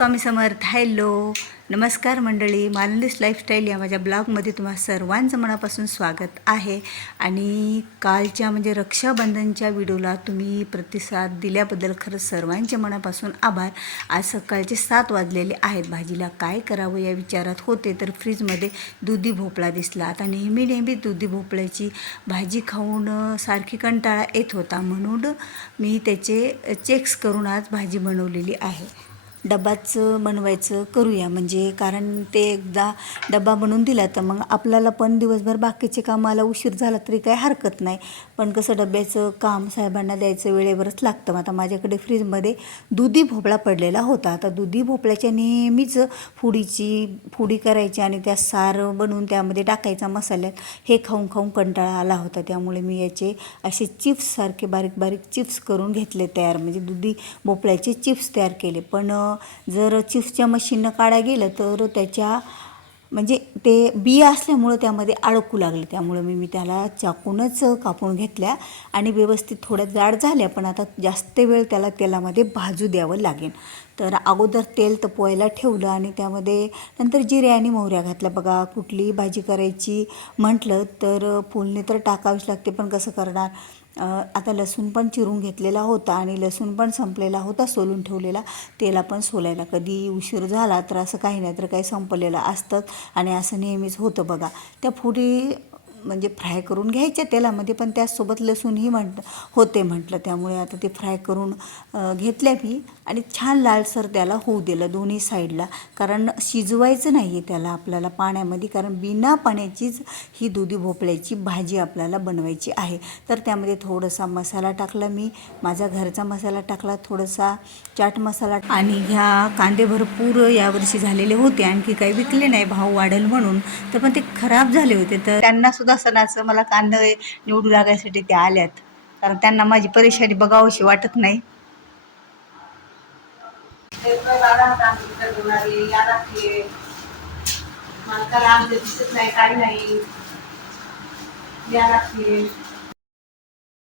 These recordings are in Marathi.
स्वामी समर्थ. हॅलो नमस्कार मंडळी. मालंदीस लाईफस्टाईल या माझ्या ब्लॉगमध्ये तुम्हा सर्वांचं मनापासून स्वागत आहे. आणि कालच्या म्हणजे रक्षाबंधनच्या व्हिडिओला तुम्ही प्रतिसाद दिल्याबद्दल खरंच सर्वांच्या मनापासून आभार. आज सकाळचे सात वाजलेले आहेत. भाजीला काय करावं या विचारात होते तर फ्रीजमध्ये दुधी भोपळा दिसला. आता नेहमी नेहमी दुधी भोपळ्याची भाजी खाऊन सारखी कंटाळा येत होता. म्हणून मी त्याचे चेक्स करून आज भाजी बनवलेली आहे. डब्बाच बनवायचं करूया. म्हणजे कारण ते एकदा डब्बा बनवून दिला तर मग आपल्याला पण दिवसभर बाकीचे कामाला उशीर झाला तरी काही हरकत नाही. पण कसं डब्याचं काम साहेबांना द्यायचं वेळेवरच लागतं. मग आता माझ्याकडे फ्रीजमध्ये दुधी भोपळा पडलेला होता. आता दुधी भोपळ्याच्या नेहमीच फुडीची फुडी करायची आणि त्या सार बनवून त्यामध्ये टाकायचा मसाल्यात हे खाऊन खाऊन कंटाळा आला होता. त्यामुळे मी याचे असे चिप्ससारखे बारीक बारीक चिप्स करून घेतले तयार. म्हणजे दुधी भोपळ्याचे चिप्स तयार केले. पण जर चिप्सच्या मशीननं काढा गेलं तर त्याच्या म्हणजे ते बिया असल्यामुळं त्यामध्ये अडकू लागले. त्यामुळं मी मी त्याला चाकूनच कापून घेतल्या आणि व्यवस्थित थोड्या जाड झाल्या पण आता जास्त वेळ त्याला तेलामध्ये भाजू द्यावं लागेल. तर अगोदर तेल तपवायला ठेवलं आणि त्यामध्ये नंतर जिरे आणि मोहऱ्या घातल्या. बघा कुठली भाजी करायची म्हटलं तर फुलणे तर टाकावीच लागते पण कसं करणार? आता लसूण पण चिरून घेतलेला होता आणि लसूण पण संपलेला होता सोलून ठेवलेला. तेला पण सोलायला कधी उशीर झाला तर असं काही नाही तर काही संपलेलं असतं आणि असं नेहमीच होतं बघा. त्या फुडी म्हणजे फ्राय करून घ्यायच्या तेलामध्ये पण त्याचसोबत लसूणही म्हण होते म्हटलं. त्यामुळे आता ते फ्राय करून घेतल्या मी. आणि छान लालसर त्याला होऊ दिलं दोन्ही साईडला. कारण शिजवायचं नाही आहे त्याला आपल्याला पाण्यामध्ये. कारण बिना पाण्याचीच ही दुधी भोपळ्याची भाजी आपल्याला बनवायची आहे. तर त्यामध्ये थोडासा मसाला टाकला मी. माझा घरचा मसाला टाकला थोडासा चाट मसाला. आणि ह्या कांदे भरपूर यावर्षी झालेले होते. आणखी काही विकले नाही भाव वाढेल म्हणून. तर पण ते खराब झाले होते. तर त्यांना योगासनाचं सणाचं मला कांदे निवडू लागायसाठी त्या आल्यात. कारण त्यांना माझी परेशानी बघावीशी वाटत नाही.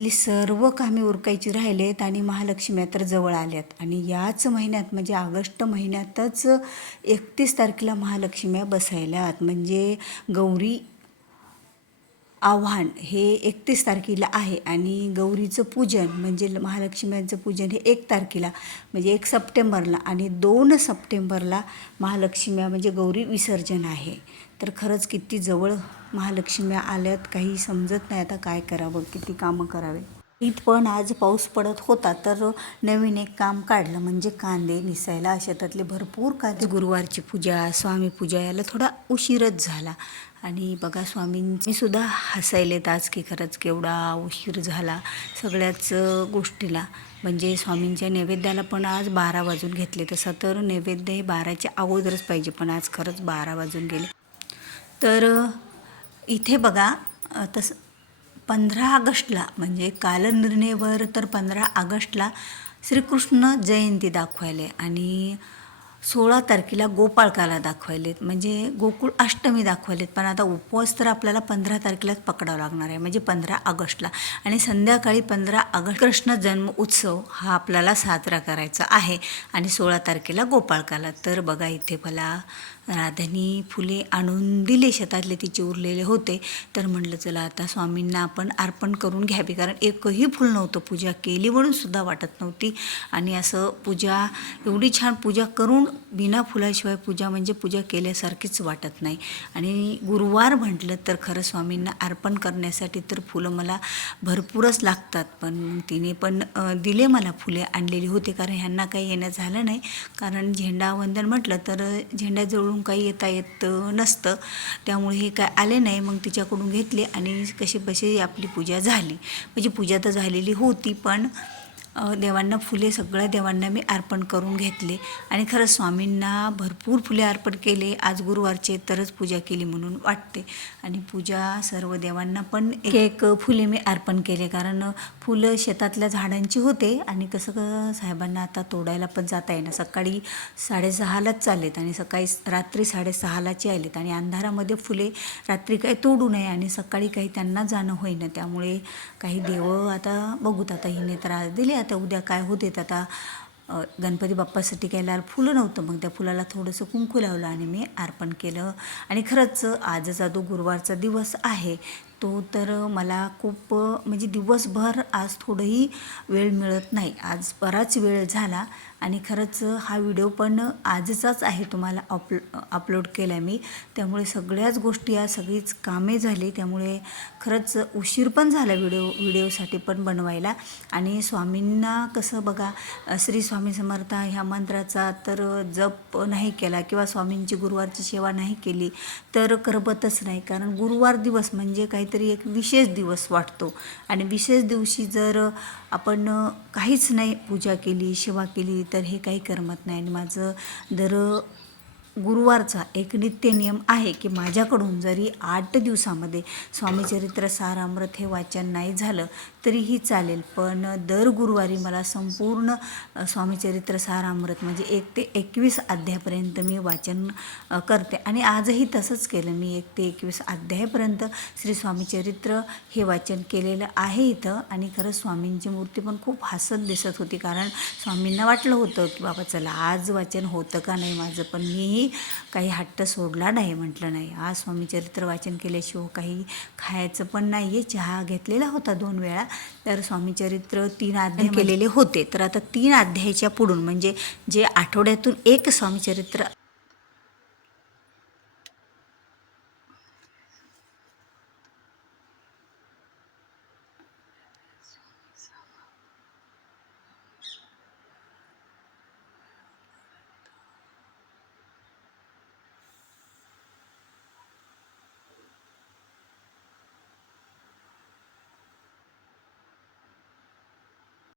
आपली सर्व कामे उरकायची राहिलेत आणि महालक्ष्म्या तर जवळ आल्यात. आणि याच महिन्यात म्हणजे ऑगस्ट महिन्यातच एकतीस तारखेला महालक्ष्म्या बसायल्यात. म्हणजे गौरी आव्हान हे एकतीस तारखेला आहे आणि गौरीचं पूजन म्हणजे ल- महालक्ष्म्यांचं पूजन हे एक तारखेला म्हणजे एक सप्टेंबरला आणि दोन सप्टेंबरला महालक्ष्म्या म्हणजे गौरी विसर्जन आहे. तर खरंच किती जवळ महालक्ष्म्या आल्यात काही समजत नाही आता काय करावं किती कामं करावे. ईद पण आज पाऊस पडत होता तर नवीन एक काम काढलं म्हणजे कांदे निसायला. शेतातले भरपूर कांदे गुरुवारची पूजा स्वामी पूजा याला थोडा उशीरच झाला. आणि बघा स्वामींची सुद्धा हसायलेत आज की खरंच केवढा उशीर झाला सगळ्याच गोष्टीला. म्हणजे स्वामींच्या नैवेद्याला पण आज बारा वाजून घेतले तसं तर नैवेद्य हे बाराच्या अगोदरच पाहिजे पण आज खरंच बारा वाजून गेले. तर इथे बघा तसं पंधरा ऑगस्टला म्हणजे कालनिर्णयवर तर पंधरा ऑगस्टला श्रीकृष्ण जयंती दाखवायले आणि सोळा तारखेला गोपाळकाला दाखवायलेत म्हणजे गोकुळ अष्टमी दाखवायलेत पण आता उपवास तर आपल्याला पंधरा तारखेलाच पकडावा लागणार आहे म्हणजे पंधरा ऑगस्टला. आणि संध्याकाळी पंधरा ऑगस्ट कृष्ण जन्म उत्सव हा आपल्याला साजरा करायचा आहे. आणि सोळा तारखेला गोपाळकाला. तर बघा इथे मला राधानी फुले आणून दिले शेतातले तिचे उरलेले होते. तर म्हटलं चला आता स्वामींना आपण अर्पण करून घ्यावी कारण एकही फुल नव्हतं पूजा केली म्हणून सुद्धा वाटत नव्हती. आणि असं पूजा एवढी छान पूजा करून बिना फुलाशिवाय पूजा म्हणजे पूजा केल्यासारखीच वाटत नाही. आणि गुरुवार म्हटलं तर खरं स्वामींना अर्पण करण्यासाठी तर फुलं मला भरपूरच लागतात पण तिने पण दिले मला फुले आणलेली होती कारण ह्यांना काही येणं झालं नाही. कारण झेंडावंदन म्हटलं तर झेंड्याजवळून काही येता येत नसतं. त्यामुळे हे काय आले नाही मग तिच्याकडून घेतले आणि कसे बसे आपली पूजा झाली. म्हणजे पूजा तर झालेली होती पण देवांना फुले सगळ्या देवांना मी अर्पण करून घेतले. आणि खरंच स्वामींना भरपूर फुले अर्पण केले. आज गुरुवारचे तरच पूजा केली म्हणून वाटते. आणि पूजा सर्व देवांना पण एक एक फुले मी अर्पण केले. कारण फुलं शेतातल्या झाडांची होते. आणि कसं का साहेबांना आता तोडायला पण जाता येईना. सकाळी साडेसहालाच चाललेत आणि सकाळी रात्री साडेसहालाची आलेत. आणि अंधारामध्ये फुले रात्री काही तोडू नये आणि सकाळी काही त्यांना जाणं होईना. त्यामुळे काही देवं आता बघूत. आता हिने त्रास दिले. आता उद्या काय होते आता गणपती बाप्पासाठी काही लाल फुलं नव्हतं. मग त्या फुलाला थोडंसं कुंकू लावलं आणि मी अर्पण केलं. आणि खरंच आजचा जो गुरुवारचा दिवस आहे तो तर मला खूप म्हणजे दिवसभर आज थोडंही वेळ मिळत नाही. आज बराच वेळ झाला आणि खरंच हा व्हिडिओ पण आजचाच आहे तुम्हाला अपलो अपलोड केला मी. त्यामुळे सगळ्याच गोष्टी आज सगळीच कामे झाली. त्यामुळे खरंच उशीर पण झाला व्हिडिओ व्हिडिओसाठी पण बनवायला. आणि स्वामींना कसं बघा श्री स्वामी समर्थ ह्या मंत्राचा तर जप नाही केला किंवा स्वामींची गुरुवारची सेवा नाही केली तर करमतच नाही. कारण गुरुवार दिवस म्हणजे काही काहीतरी एक विशेष दिवस वाटतो. आणि विशेष दिवशी जर आपण काहीच नाही पूजा केली सेवा केली तर हे काही करमत नाही. आणि माझं दर गुरुवारचा एक नित्य नियम आहे की माझ्याकडून जरी आठ दिवसामध्ये स्वामीचरित्र सारामृत हे वाचन नाही झालं तरीही चालेल. पण दर गुरुवारी मला संपूर्ण स्वामीचरित्र सारामृत म्हणजे एक ते एकवीस अध्यायापर्यंत मी वाचन करते. आणि आजही तसंच केलं. मी एक ते एकवीस अध्यायापर्यंत श्री स्वामीचरित्र हे वाचन केलेलं आहे इथं. आणि खरंच स्वामींची मूर्ती पण खूप हसत दिसत होती. कारण स्वामींना वाटलं होतं की बाबा चला आज वाचन होतं का नाही माझं? पण मीही काही हट्ट सोडला नाही म्हटलं नाही. आज स्वामीचरित्र वाचन केल्याशिवाय काही खायचं पण नाही आहे चहा घेतलेला होता दोन वेळा. तर स्वामीचरित्र तीन अध्याय केलेले होते. तर आता तीन अध्यायाच्या पुढून म्हणजे जे आठवड्यातून एक स्वामीचरित्र